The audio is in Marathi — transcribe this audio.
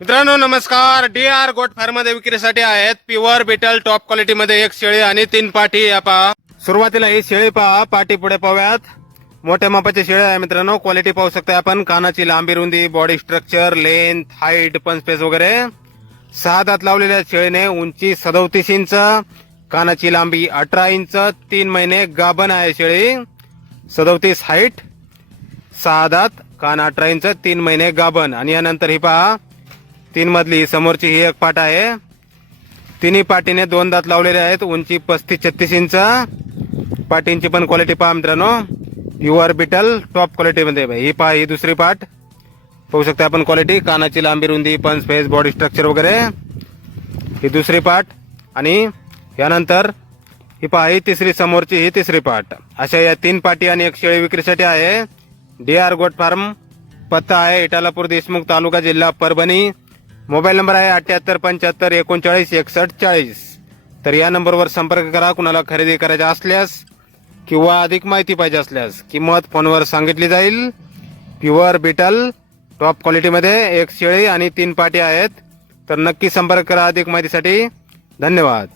मित्रांनो नमस्कार. डी आर गोट फार्ममध्ये विक्रीसाठी आहेत प्युअर बिटल टॉप क्वालिटी मध्ये एक शेळी आणि तीन पाठी या पहा सुरुवातीला ही शेळी पहा. पाठी पुढे पाहूयात. मोठ्या मापाची शेळी आहे मित्रांनो. क्वालिटी पाहू शकता आपण. कानाची लांबी रुंदी बॉडी स्ट्रक्चर लेंथ हाईट पण स्पेस वगैरे. सहा दात लावलेल्या शेळीने उंची सदोतीस इंच कानाची लांबी अठरा इंच तीन महिने गाभण आहे शेळी. सदोतीस हाईट सहा दात कान अठरा इंच तीन महिने गाभण. आणि यानंतर ही पहा. तीन मधली समोरची ही एक पाट आहे. तिन्ही पाटीने दोन दात लावलेले आहेत. उंची पस्तीस छत्तीस इंच. पाटींची पण क्वालिटी पहा मित्रांनो. आर बिटल टॉप क्वालिटीमध्ये ही पहा ही दुसरी पाट. पाहू शकता आपण क्वालिटी कानाची लांबी रुंदी पण स्पेस बॉडी स्ट्रक्चर वगैरे. ही दुसरी पाट. आणि यानंतर ही पहा ही तिसरी समोरची ही तिसरी पाट. अशा या तीन पाटी आणि एक शेळी विक्रीसाठी आहे. डी आर गोट फार्म पत्ता आहे इटालापूर देशमुख तालुका जिल्हा परभणी. मोबाईल नंबर आहे अठ्ठ्याहत्तर पंच्याहत्तर एकोणचाळीस एकसष्ट चाळीस. तर या नंबरवर संपर्क करा. कुणाला खरेदी करायचा असल्यास किंवा अधिक माहिती पाहिजे असल्यास किंमत फोनवर सांगितली जाईल. प्युअर बिटल टॉप क्वालिटीमध्ये एक शेळी आणि तीन पाटी आहेत. तर नक्की संपर्क करा अधिक माहितीसाठी. धन्यवाद.